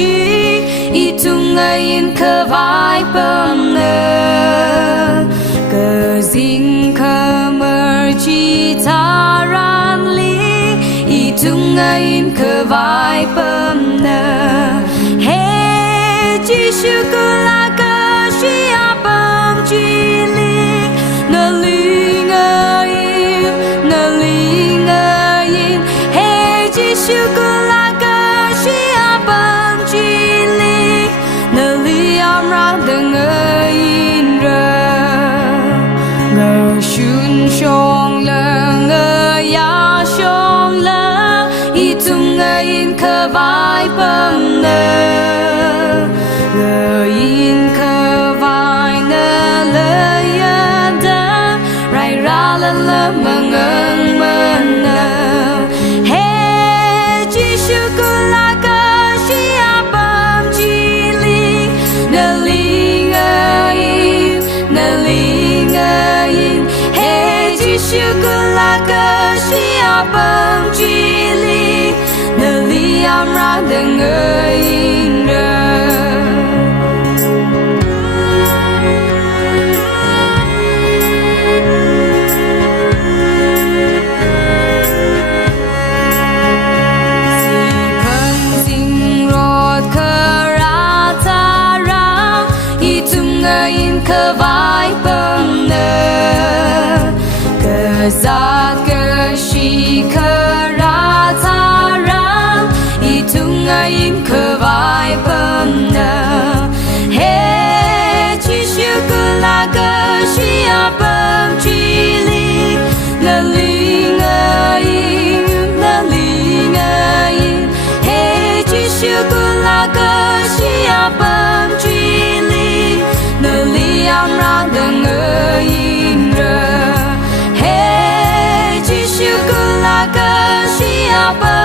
chi itung in khờ vai bơm nơ cờ dinh khờ mơ chi ta ran li itung in khờ vai bơm nơ he chi shu la cờ chi a bơm chi li nơ li ngơ in he chi shu la cờ chi a bơm chi li nơ li am ra đừng in rơ ngờ shun shong lơ ngờ ya shong lơ itung in khờ vai bơm nơ ngờ in khờ vai nơ lơ ya đơ rai ra lơ lơ mơ ngân mơ nơ he chi shu la cờ chi a bơm chi li nơ li ngờ in he chi shu la cờ chi a bơm chi li nơ li am ra đừng in rơ in khờ vai bơm nơ cờ giát cờ shi khờ ra ta ra itung in khờ vai bơm nơ he chi shu la cờ shi a bơm chi li nơ li ngơ in he chi shu la cờ shi a bơm chi li nơ li am ra đừng in rơ he chi shu la cờ shi a bơm